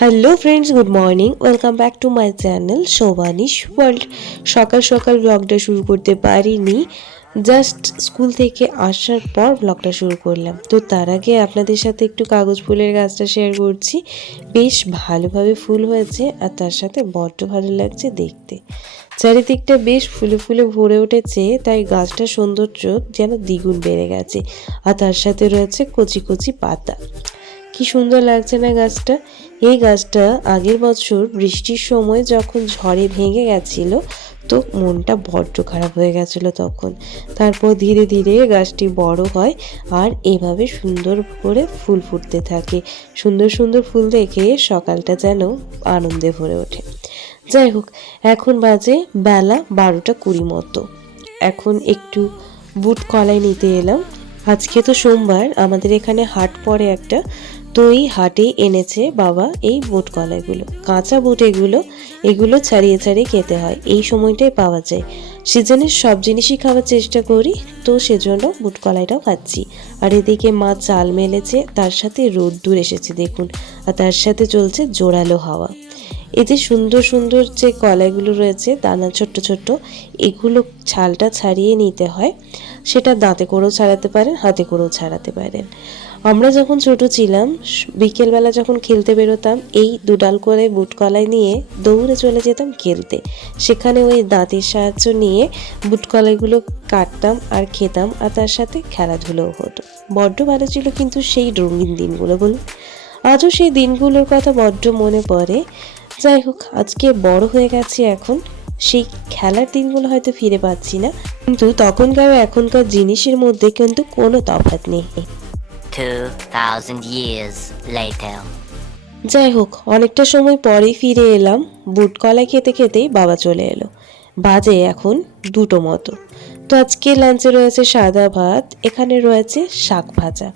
Hello friends, good morning. Welcome back to my channel Shovanish world. সকাল সকাল ব্লগটা শুরু করতে পারিনি, জাস্ট স্কুল থেকে আসার পর ব্লগটা শুরু করলাম। তো তার আগে আপনাদের সাথে একটু কাগজ ফুলের গাছটা শেয়ার করছি। বেশ ভালোভাবে ফুল হয়েছে আর তার সাথে বড্ড ভালো লাগছে দেখতে। চারিদিকটা বেশ ফুলে ফুলে ভরে উঠেছে, তাই গাছটার সৌন্দর্য যেন দ্বিগুণ বেড়ে গেছে। আর তার সাথে রয়েছে কচি কচি পাতা। কি সুন্দর লাগছে না গাছটা। এই গাছটা আগের বছর বৃষ্টির সময় যখন ঝড়ে ভেঙে গেছিল, তো মনটা বড্ড খারাপ হয়ে গেছিল তখন। তারপর ধীরে ধীরে গাছটি বড় হয় আর এভাবে সুন্দর করে ফুল ফুটতে থাকে। সুন্দর সুন্দর ফুল দেখে সকালটা যেন আনন্দে ভরে ওঠে। যাই হোক, এখন বাজে বেলা 12টা 20 মতো। এখন একটু বুট কলাই নিতে এলাম। আজকে তো সোমবার, আমাদের এখানে হাট পড়ে একটা। তো এই হাটে এনেছে বাবা এই বুট কলাইগুলো, কাঁচা বুট। এগুলো ছাড়িয়ে ছাড়িয়ে খেতে হয়, এই সময়টাই পাওয়া যায়। সিজনের সব জিনিসই খাওয়ার চেষ্টা করি, তো সেজন্য বুট কলাইটাও খাচ্ছি। আর এদিকে মা চাল মেলেছে, তার সাথে রোদ্দুর এসেছে দেখুন, আর তার সাথে চলছে জোরালো হাওয়া। এই যে সুন্দর সুন্দর যে কলাইগুলো রয়েছে, দানা ছোট্ট ছোট্ট, এগুলো ছালটা ছাড়িয়ে নিতে হয়। সেটা দাঁতে করেও ছাড়াতে পারেন, হাতে করেও ছাড়াতে পারেন। আমরা যখন ছোট ছিলাম, বিকেলবেলা যখন খেলতে বেরোতাম, এই দুডাল করে বুট কলাই নিয়ে দৌড়ে চলে যেতাম খেলতে। সেখানে ওই দাঁতের সাহায্য নিয়ে বুট কলাইগুলো কাটতাম আর খেতাম, আর তার সাথে খেলাধুলোও হতো। বড্ড ভালো ছিল কিন্তু সেই রঙিন দিনগুলো, বলুন। আজও সেই দিনগুলোর কথা বড্ড মনে পড়ে। যাই হোক, আজকে বড় হয়ে গেছি এখন, সেই খেলার দিনগুলো হয়তো ফিরে পাচ্ছি না, কিন্তু তখনকার এখনকার জিনিসের মধ্যে কিন্তু কোনো তফাৎ নেই। 2000 years later. যাই হোক, অনেকটা সময় পরেই ফিরে এলাম। বুট কলাই খেতে খেতেই বাবা চলে এলো। বাজে এখন 2টো মতো। তো আজকে লাঞ্চে রয়েছে সাদা ভাত, এখানে রয়েছে শাক ভাজা।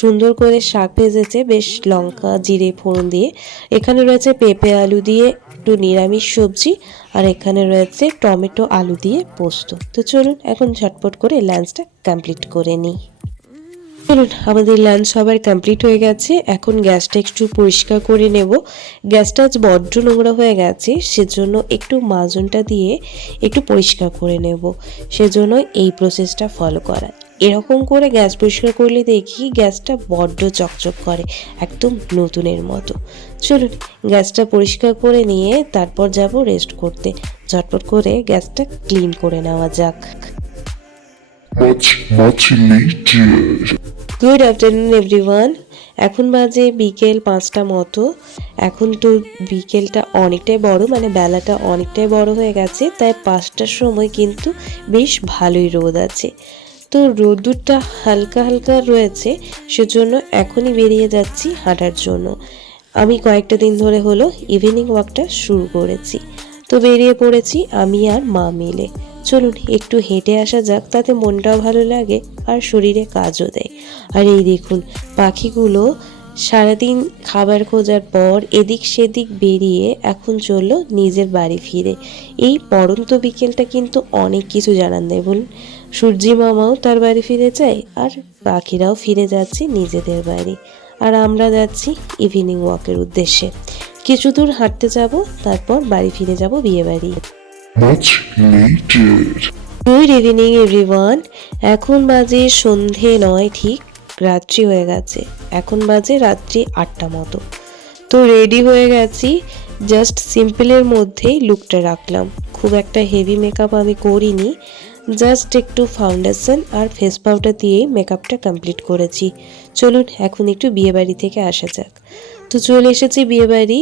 সুন্দর করে শাক ভেজেছে, বেশ লঙ্কা জিরে ফোড়ন দিয়ে। এখানে রয়েছে পেঁপে আলু দিয়ে একটু নিরামিষ সবজি, আর এখানে রয়েছে টমেটো আলু দিয়ে পোস্ত। তো চলুন এখন ঝটপট করে লাঞ্চটা কমপ্লিট করে নিই। চলুন, আমাদের লাঞ্চ সবার কমপ্লিট হয়ে গেছে। এখন গ্যাসটা একটু পরিষ্কার করে নেব। গ্যাসটা আজ বড্ড নোংরা হয়ে গেছে, সেজন্য একটু মাজনটা দিয়ে একটু পরিষ্কার করে নেব। সেজন্য এই প্রসেসটা ফলো করা। এরকম করে গ্যাস পরিষ্কার করলে দেখি গ্যাসটা বড্ড চকচক করে, একদম নতুনের মতো। চলুন, গ্যাসটা পরিষ্কার করে নিয়ে তারপর যাব রেস্ট করতে। ঝটপট করে গ্যাসটা ক্লিন করে নেওয়া যাক। much later. Good afternoon everyone. এখন বাজে বিকেল 5টা মতো। এখন তো বিকেলটা অনেকটাই বড়, মানে বেলাটা অনেকটাই বড় হয়ে গেছে, তাই 5টার সময় কিন্তু বেশ ভালোই রোদ আছে। তো রোদ্দুরটা হালকা হালকা রয়েছে, সেজন্য এখনই বেরিয়ে যাচ্ছি হাঁটার জন্য। আমি কয়েকটা দিন ধরে হলো ইভিনিং ওয়াকটা শুরু করেছি। তো বেরিয়ে পড়েছি আমি আর মা মিলে। চলুন একটু হেঁটে আসা যাক, তাতে মনটাও ভালো লাগে আর শরীরে কাজও দেয়। আর এই দেখুন, পাখিগুলো সারাদিন খাবার খোঁজার পর এদিক সেদিক বেরিয়ে এখন চললো নিজের বাড়ি ফিরে। এই পড়ন্ত বিকেলটা কিন্তু অনেক কিছু জানান দেয়, বলুন। সূর্যি মামাও তার বাড়ি ফিরে যায়, আর পাখিরাও ফিরে যাচ্ছে নিজেদের বাড়ি। আর আমরা যাচ্ছি ইভিনিং ওয়াকের উদ্দেশ্যে। কিছু দূর হাঁটতে যাব, তারপর বাড়ি ফিরে যাব বিয়ে বাড়ি। Much later. Good evening everyone. এখন বাজে সন্ধে নয়, ঠিক রাত্রি হয়ে গেছে। এখন বাজে রাত্রি 8টা মতো। তো রেডি হয়ে গেছি, জাস্ট সিম্পলের মধ্যেই লুকটা রাখলাম। খুব একটা হেভি মেকআপ আমি করিনি, জাস্ট একটু ফাউন্ডেশন আর ফেস পাউডার দিয়েই মেকআপটা কমপ্লিট করেছি। চলুন এখন একটু বিয়েবাড়ি থেকে আসা যাক। তো চলে এসেছি বিয়েবাড়ি।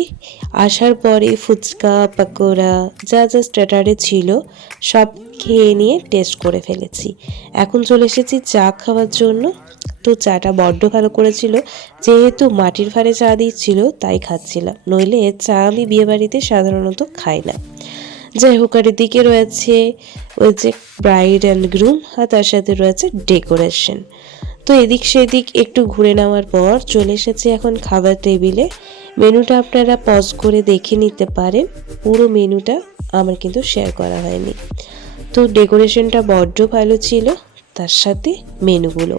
আসার পরে ফুচকা পাকোড়া যা যা স্টার্টারে ছিল সব খেয়ে নিয়ে টেস্ট করে ফেলেছি। এখন চলে এসেছি চা খাওয়ার জন্য। তো চাটা বড্ড ভালো করেছিল, যেহেতু মাটির ভাঁড়ে চা দিচ্ছিল তাই খাচ্ছিলাম, নইলে চা আমি বিয়েবাড়িতে সাধারণত খাই না। যাই হোক, আর এদিকে রয়েছে ওই যে ব্রাইড অ্যান্ড গ্রুম, আর তার সাথে রয়েছে ডেকোরেশন। তো এদিক সেদিক একটু ঘুরে নেওয়ার পর চলে এসেছে এখন খাবার টেবিলে। মেনুটা আপনারা পজ করে দেখে নিতে পারেন, পুরো মেনুটা আমার কিন্তু শেয়ার করা হয়নি। তো ডেকোরেশনটা বড্ড ভালো ছিল, তার সাথে মেনুগুলো।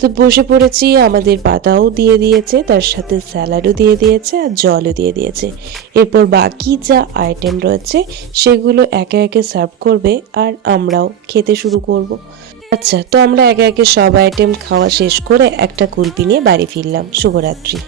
তো বসে পড়েছি, আমাদের পাতাও দিয়ে দিয়েছে, তার সাথে স্যালাডও দিয়ে দিয়েছে আর জলও দিয়ে দিয়েছে। এরপর বাকি যা আইটেম রয়েছে সেগুলো একে একে সার্ভ করবে আর আমরাও খেতে শুরু করব। আচ্ছা, তো আমরা একে একে সব আইটেম খাওয়া শেষ করে একটা কুলপি নিয়ে বাড়ি ফিরলাম। শুভরাত্রি।